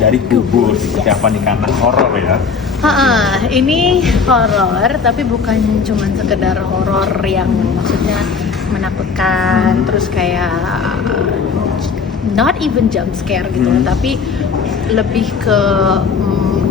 dari kubur. Seperti apa nih, karena horor ya? Ini horor, tapi bukan cuma sekedar horor yang maksudnya menakutkan, terus kayak not even jump scare gitu, tapi lebih ke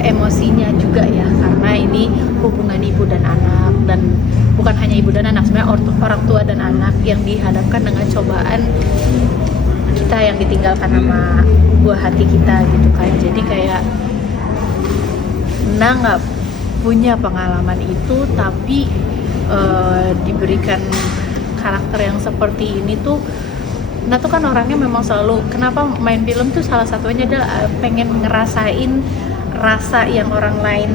emosinya juga ya, karena ini hubungan ibu dan anak, dan bukan hanya ibu dan anak, sebenarnya orang tua dan anak yang dihadapkan dengan cobaan kita yang ditinggalkan sama buah hati kita gitu kan. Jadi kayak Nah nggak punya pengalaman itu, tapi diberikan karakter yang seperti ini tuh, Nah tuh kan orangnya memang selalu, kenapa main film tuh salah satunya adalah pengen ngerasain rasa yang orang lain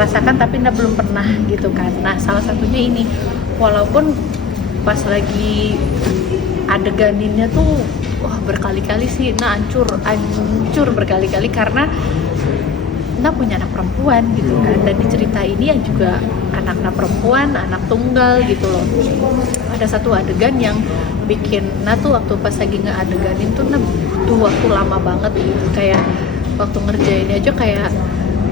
rasakan tapi Nah belum pernah gitu kan. Nah salah satunya ini, walaupun pas lagi adeganinnya tuh wah berkali-kali sih Nah hancur berkali-kali, karena Nah punya anak perempuan gitu kan, dan di cerita ini yang juga anak perempuan, anak tunggal gitu loh. Ada satu adegan yang bikin Nah tuh waktu pas lagi ngeadeganin tuh Nah butuh waktu lama banget gitu, kayak waktu ngerjainnya aja kayak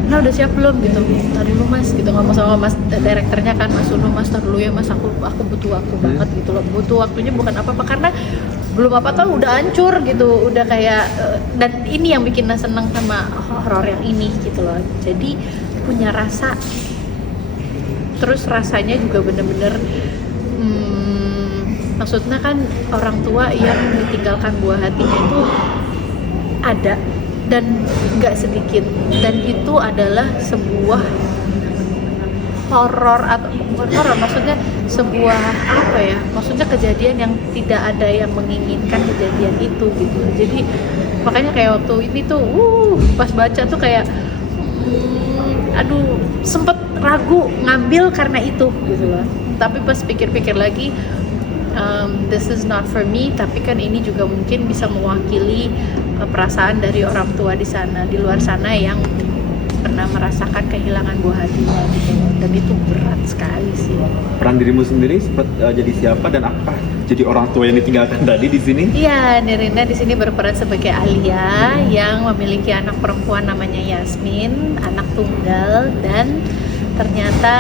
Nah udah siap belum gitu, tar dulu mas gitu, ngomong sama mas direkturnya kan, Mas Unu, mas tar dulu ya mas, aku butuh waktu banget gitu loh. Butuh waktunya bukan apa-apa, karena belum apa-apa udah hancur gitu, udah kayak dan ini yang bikin Nah seneng sama horor yang ini gitu loh. Jadi punya rasa, terus rasanya juga bener-bener maksudnya kan orang tua yang ditinggalkan buah hatinya itu ada dan nggak sedikit, dan itu adalah sebuah horor atau horor, maksudnya sebuah apa ya, maksudnya kejadian yang tidak ada yang menginginkan kejadian itu gitu. Jadi makanya kayak waktu ini tuh pas baca tuh kayak aduh sempet ragu ngambil karena itu gitu loh, tapi pas pikir-pikir lagi this is not for me, tapi kan ini juga mungkin bisa mewakili perasaan dari orang tua di sana, di luar sana yang pernah merasakan kehilangan buah hatinya gitu, dan itu berat sekali sih. Peran dirimu sendiri jadi siapa dan apa jadi orang tua yang ditinggalkan tadi di sini? Iya, Nirina di sini berperan sebagai Alia yang memiliki anak perempuan namanya Yasmin, anak tunggal, dan ternyata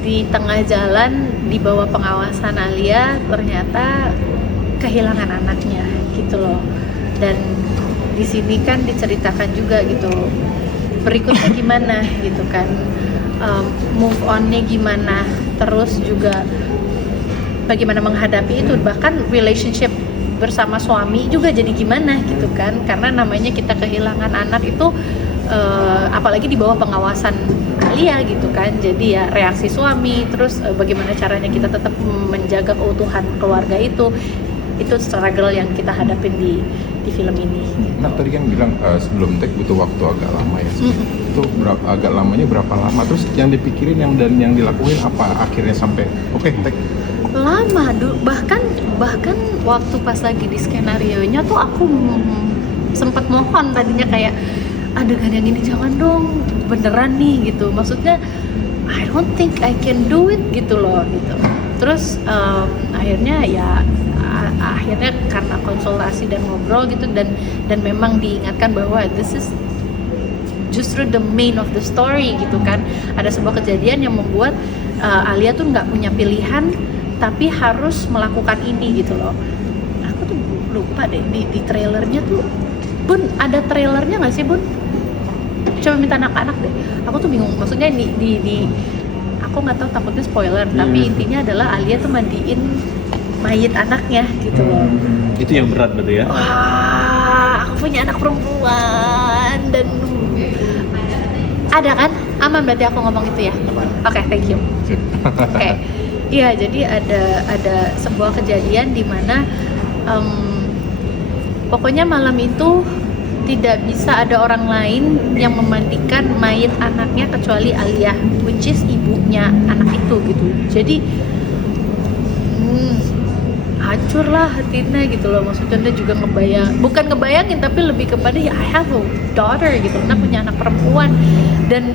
di tengah jalan di bawah pengawasan Alia ternyata kehilangan anaknya gitu loh. Dan di sini kan diceritakan juga gitu berikutnya gimana gitu kan, move on-nya gimana, terus juga bagaimana menghadapi itu, bahkan relationship bersama suami juga jadi gimana gitu kan, karena namanya kita kehilangan anak itu apalagi di bawah pengawasan Alia gitu kan. Jadi ya reaksi suami, terus bagaimana caranya kita tetap menjaga keutuhan keluarga itu struggle yang kita hadapin di film ini. Nah tadi kan bilang sebelum take butuh waktu agak lama ya. Itu agak lamanya berapa lama? Terus yang dipikirin dan yang dilakuin apa akhirnya sampai oke, take? Lama bahkan waktu pas lagi di skenarionya tuh aku sempat mohon tadinya kayak adegan yang ini jangan dong, beneran nih gitu, maksudnya I don't think I can do it gitu loh gitu. Terus akhirnya karena konsultasi dan ngobrol gitu, dan memang diingatkan bahwa this is justru the main of the story gitu kan. Ada sebuah kejadian yang membuat Alia tuh nggak punya pilihan tapi harus melakukan ini gitu loh. Aku tuh lupa deh di trailernya tuh, Bun, ada trailernya nggak sih Bun? Coba minta anak-anak deh. Aku tuh bingung, maksudnya di aku nggak tahu, takutnya spoiler, tapi intinya adalah Alia tuh mandiin mayit anaknya gitu loh. Itu yang berat berarti ya? Wah, aku punya anak perempuan dan ada kan? Aman berarti aku ngomong itu ya? Oke, thank you. Oke. Iya, jadi ada sebuah kejadian di mana pokoknya malam itu tidak bisa ada orang lain yang memandikan mayit anaknya kecuali Alia, which is ibunya anak itu gitu. Jadi hancur lah hatinya gitu loh, maksudnya dia juga bukan ngebayangin tapi lebih kepada ya I have a daughter gitu, nah punya anak perempuan. Dan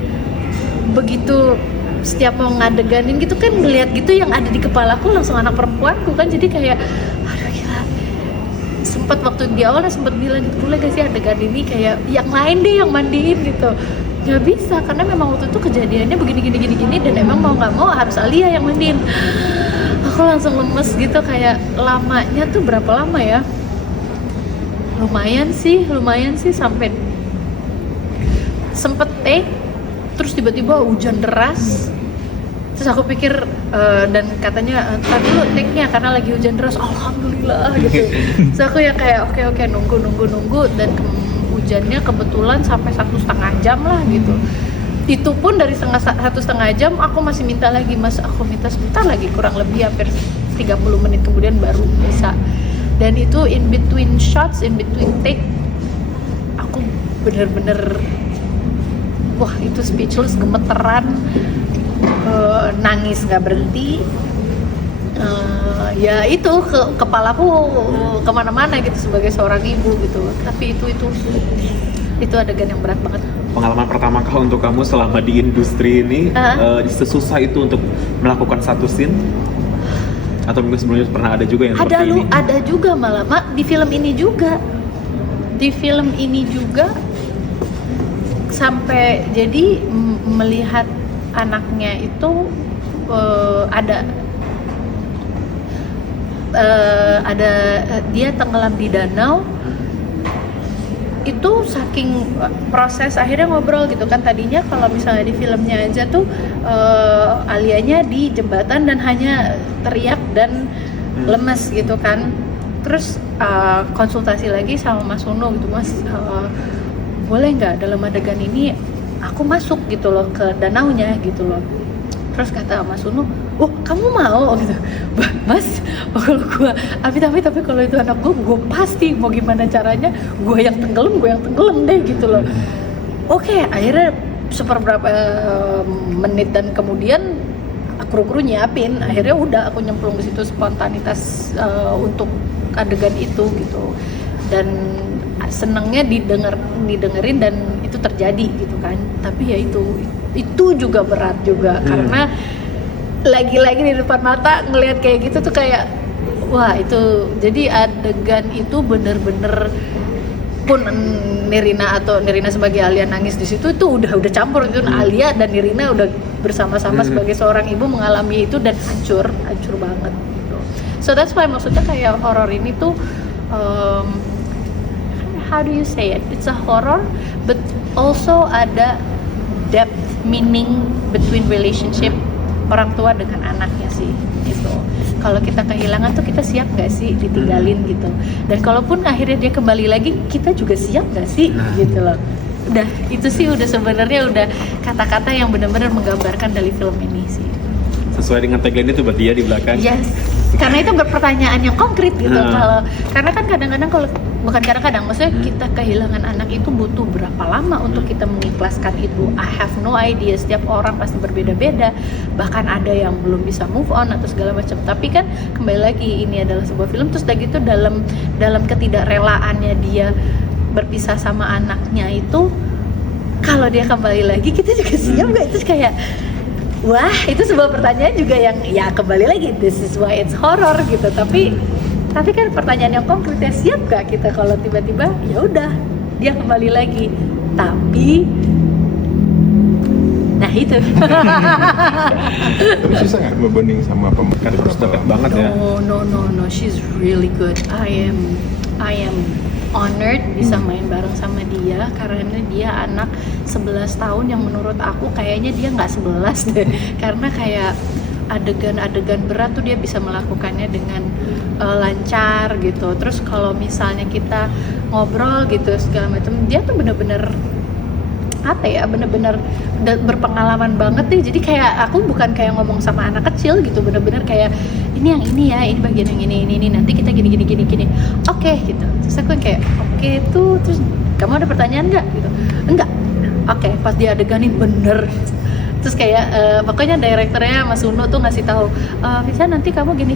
begitu setiap mau ngadeganin gitu kan ngeliat gitu yang ada di kepalaku langsung anak perempuanku kan, jadi kayak aduh gila, sempat waktu di awalnya sempat bilang gitu, boleh gak sih adegan ini kayak yang lain deh yang mandiin gitu. Gak bisa karena memang waktu itu kejadiannya begini dan emang mau nggak mau harus Alia yang mandiin. Aku langsung lemes gitu, kayak lamanya tuh berapa lama ya? Lumayan sih sampai sempet take, terus tiba-tiba hujan deras. Terus aku pikir dan katanya ntar dulu take-nya karena lagi hujan deras. Alhamdulillah gitu. Terus aku yang kayak oke nunggu dan hujannya kebetulan sampai 1,5 jam lah gitu. Itu pun dari 1,5 jam aku masih minta lagi, Mas aku minta sebentar lagi, kurang lebih hampir 30 menit kemudian baru bisa. Dan itu in between shots, in between take, aku bener-bener wah itu speechless, gemeteran, nangis nggak berhenti. Ya itu kepalaku kemana-mana gitu sebagai seorang ibu gitu. Tapi itu adegan yang berat banget. Pengalaman pertama kali untuk kamu selama di industri ini, sesusah itu untuk melakukan satu scene? Atau mungkin sebelumnya pernah ada juga yang seperti ini? Ada juga malah, di film ini juga sampai jadi melihat anaknya itu ada dia tenggelam di danau. Itu saking proses akhirnya ngobrol gitu kan, tadinya kalau misalnya di filmnya aja tuh Alianya di jembatan dan hanya teriak dan lemes gitu kan. Terus konsultasi lagi sama Mas Uno gitu, Mas boleh nggak dalam adegan ini aku masuk gitu loh ke danaunya gitu loh. Terus kata Mas Uno, oh kamu mau gitu. Mas, kalau gue amit-amit tapi kalau itu anak gue pasti mau gimana caranya gue yang tenggelam deh gitu loh. Oke, akhirnya seberapa menit dan kemudian kru-kru nyiapin, akhirnya udah aku nyemplung di situ spontanitas untuk adegan itu gitu. Dan senengnya didengerin dan itu terjadi gitu kan. Tapi ya itu juga berat juga karena lagi-lagi di depan mata ngelihat kayak gitu tuh kayak wah itu. Jadi adegan itu bener-bener pun Nirina sebagai Alia nangis di situ itu udah campur itu. Alia dan Nirina udah bersama-sama sebagai seorang ibu mengalami itu dan hancur banget gitu. So that's why maksudnya kayak horor ini tuh how do you say it? It's a horror but also ada depth meaning between relationship orang tua dengan anaknya sih gitu. Kalau kita kehilangan tuh kita siap nggak sih ditinggalin gitu. Dan kalaupun akhirnya dia kembali lagi, kita juga siap nggak sih gitu loh. Udah itu sih udah sebenarnya udah kata-kata yang benar-benar menggambarkan dari film ini sih. Sesuai dengan tagline itu berarti ya di belakang. Yes. Karena itu pertanyaan yang konkret gitu. Karena kan kadang-kadang kalau maksudnya kita kehilangan anak itu butuh berapa lama untuk kita mengikhlaskan itu. I have no idea, setiap orang pasti berbeda-beda, bahkan ada yang belum bisa move on atau segala macam. Tapi kan kembali lagi ini adalah sebuah film, terus udah gitu dalam ketidakrelaannya dia berpisah sama anaknya itu, kalau dia kembali lagi kita juga siap nggak? Itu kayak wah, itu sebuah pertanyaan juga yang ya kembali lagi, this is why it's horror gitu. Tapi kan pertanyaan yang konkret, ya siap gak kita kalau tiba-tiba ya udah dia kembali lagi. Tapi nah itu. Tapi susah nggak ngebanding sama pemeran? Kan terus deket banget ya. No, she's really good. I am honored bisa main bareng sama dia karena dia anak 11 tahun yang menurut aku kayaknya dia nggak 11 deh. Karena kayak adegan-adegan berat tuh dia bisa melakukannya dengan lancar gitu. Terus kalau misalnya kita ngobrol gitu segala macam, dia tuh bener-bener bener-bener berpengalaman banget deh. Jadi kayak aku bukan kayak ngomong sama anak kecil gitu, bener-bener kayak ini yang ini ya, ini bagian yang ini nanti kita gini. Oke, gitu. Terus aku kayak oke tuh, terus kamu ada pertanyaan nggak gitu? Enggak. Oke, pas dia adeganin bener. Terus kayak pokoknya direkturnya Mas Uno tuh ngasih tahu, Visa nanti kamu gini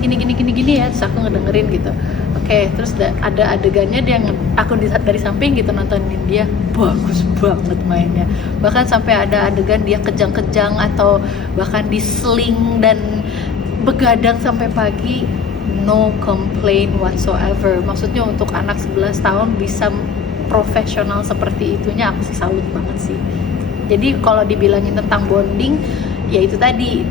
ya. Terus aku ngedengerin gitu. Oke, terus ada adegannya dia aku dari samping gitu nontonin dia, bagus banget mainnya. Bahkan sampai ada adegan dia kejang-kejang atau bahkan diseling dan begadang sampai pagi. no complaint whatsoever. Maksudnya untuk anak 11 tahun bisa profesional seperti itunya, aku sih salut banget sih. Jadi kalau dibilangin tentang bonding, ya itu tadi,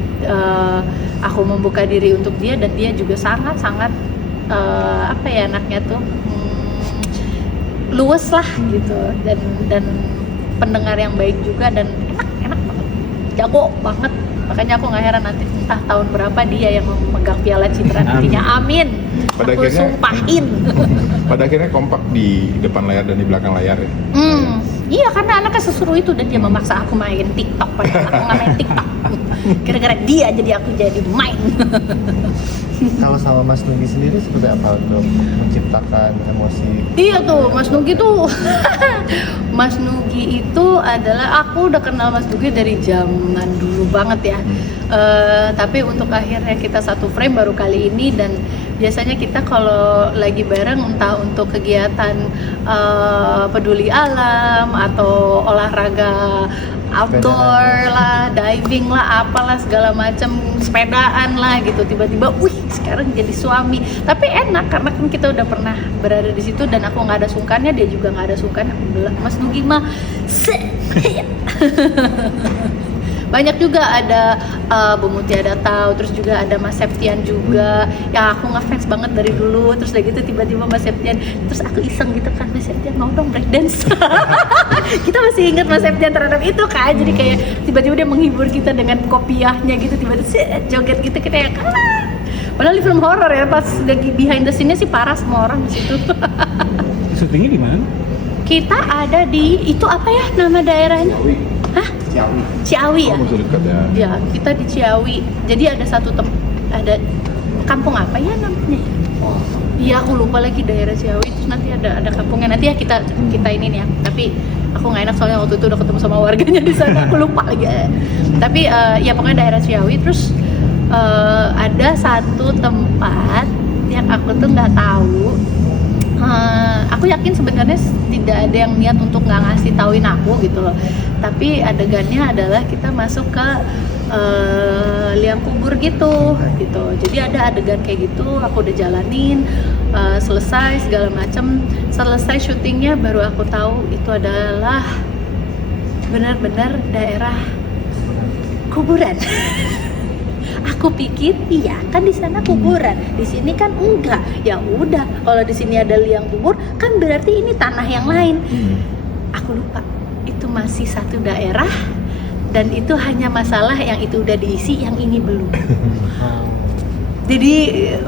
aku membuka diri untuk dia dan dia juga sangat-sangat apa ya, anaknya tuh luwes lah gitu, dan pendengar yang baik juga, dan enak banget, jago banget. Makanya aku nggak heran nanti entah tahun berapa dia yang memegang piala Citra nantinya. Amin. Pada aku akhirnya sumpahin. Pada akhirnya kompak di depan layar dan di belakang layar ya. Iya, karena anaknya seseru itu dan dia memaksa aku main TikTok, padahal aku nggak main TikTok. Gara-gara dia jadi aku jadi main. Kalau sama Mas Nugi sendiri seperti apa untuk menciptakan emosi? Iya tuh, Mas Nugi tuh Mas Nugi itu adalah, aku udah kenal Mas Nugi dari zaman dulu banget ya. Tapi untuk akhirnya kita satu frame baru kali ini, dan biasanya kita kalau lagi bareng entah untuk kegiatan peduli alam atau olahraga outdoor lah, diving lah, apalah segala macam, sepedaan lah gitu, tiba-tiba wih sekarang jadi suami. Tapi enak karena kan kita udah pernah berada di situ dan aku nggak ada sungkannya, dia juga nggak ada sungkan. Alhamdulillah. Mas Nugi mah banyak juga, ada Bu Mutia ada tahu, terus juga ada Mas Septian juga yang aku ngefans banget dari dulu. Terus udah gitu tiba-tiba Mas Septian, terus aku iseng gitu kan, Mas Septian mau dong breakdance. Kita masih ingat Mas Septian terhadap itu kan, jadi kayak tiba-tiba dia menghibur kita dengan kopiahnya gitu, tiba-tiba joget gitu, kita ya kan. Padahal di film horor ya, pas lagi behind the scene-nya sih parah semua orang di situ. Syutingnya di mana? Kita ada di itu apa ya nama daerahnya? Hah? Ciawi ya? Oh, dekat ya. Ya, kita di Ciawi. Jadi ada ada kampung apa ya namanya? Iya, aku lupa lagi daerah Ciawi. Terus nanti ada kampungnya, nanti ya kita ini nih ya. Tapi aku nggak enak soalnya waktu itu udah ketemu sama warganya di sana, aku lupa lagi. Tapi ya pokoknya daerah Ciawi. Terus ada satu tempat yang aku tuh nggak tahu. Aku yakin sebenarnya tidak ada yang niat untuk nggak ngasih tauin aku gitu loh. Tapi adegannya adalah kita masuk ke liang kubur gitu. Jadi ada adegan kayak gitu, aku udah jalanin, selesai segala macam. Selesai syutingnya baru aku tahu itu adalah benar-benar daerah kuburan. Aku pikir iya kan di sana kuburan, di sini kan enggak. Ya udah, kalau di sini ada liang kubur kan berarti ini tanah yang lain. Aku lupa itu masih satu daerah dan itu hanya masalah yang itu udah diisi, yang ini belum. Jadi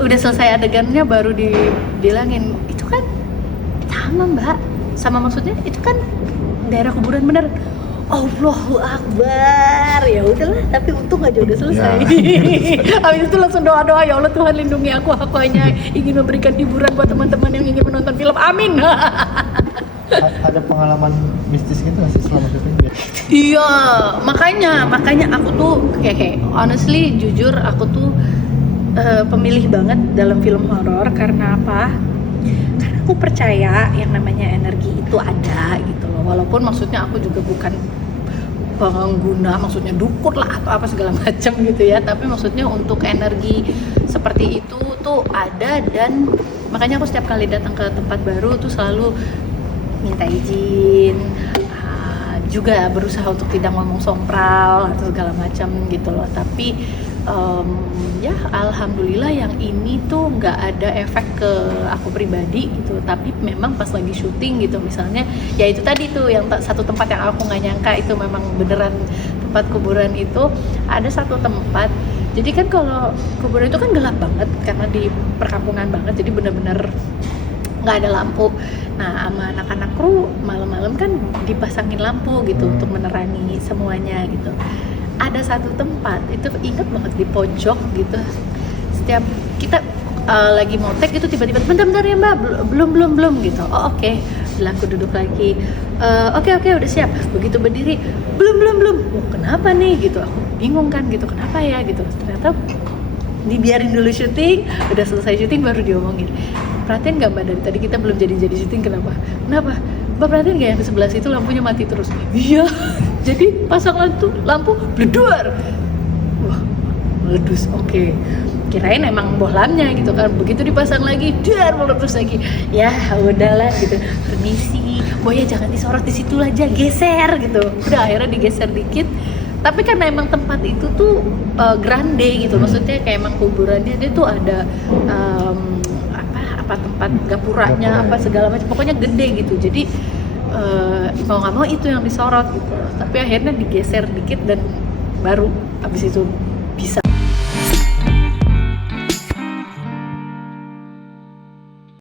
udah selesai adegannya baru dibilangin itu kan sama Mbak, sama maksudnya itu kan daerah kuburan bener. Allahu Akbar, ya udahlah, tapi untung aja udah selesai. Habis itu langsung doa, ya Allah Tuhan lindungi aku hanya ingin memberikan hiburan buat teman-teman yang ingin menonton film, amin. Ada pengalaman mistis gitu nggak sih selama syuting? Iya, makanya aku tuh kayak honestly jujur aku tuh pemilih banget dalam film horor. Karena apa? Karena aku percaya yang namanya energi itu ada gitu loh. Walaupun maksudnya aku juga bukan pengguna maksudnya dukun lah atau apa segala macam gitu ya, tapi maksudnya untuk energi seperti itu tuh ada. Dan makanya aku setiap kali datang ke tempat baru tuh selalu minta izin, juga berusaha untuk tidak ngomong sompral atau segala macam gitu loh. Tapi ya alhamdulillah yang ini tuh nggak ada efek ke aku pribadi gitu. Tapi memang pas lagi syuting gitu misalnya, ya itu tadi tuh yang satu tempat yang aku nggak nyangka itu memang beneran tempat kuburan itu. Ada satu tempat, jadi kan kalau kuburan itu kan gelap banget karena di perkampungan banget, jadi bener-bener nggak ada lampu. Nah sama anak-anak kru malam-malam kan dipasangin lampu gitu untuk menerangi semuanya gitu. Ada satu tempat itu ingat banget di pojok gitu, setiap kita lagi mau take itu tiba-tiba bentar ya Mbak, belum gitu. Oh oke. Lah aku duduk lagi, oke udah siap. Begitu berdiri belum. Oh, kenapa nih gitu, aku bingung kan gitu, kenapa ya gitu. Ternyata dibiarin dulu syuting, udah selesai syuting baru diomongin. Perhatiin nggak Mbak, dari tadi kita belum jadi syuting, kenapa Mbak, perhatiin nggak yang di sebelah situ lampunya mati terus? Iya. Jadi pasang lampu bledor. Wah, meletus. Oke, kirain emang bohlamnya gitu kan, begitu dipasang lagi dar meletus lagi. Ya udahlah gitu, permisi Boya jangan disorot di situ aja, geser gitu. Udah akhirnya digeser dikit, tapi karena emang tempat itu tuh grande gitu, maksudnya kayak emang kuburannya dia tuh ada apa tempat gapuranya apa segala macam, pokoknya gede gitu. Jadi mau nggak mau itu yang disorot gitu, tapi akhirnya digeser dikit dan baru abis itu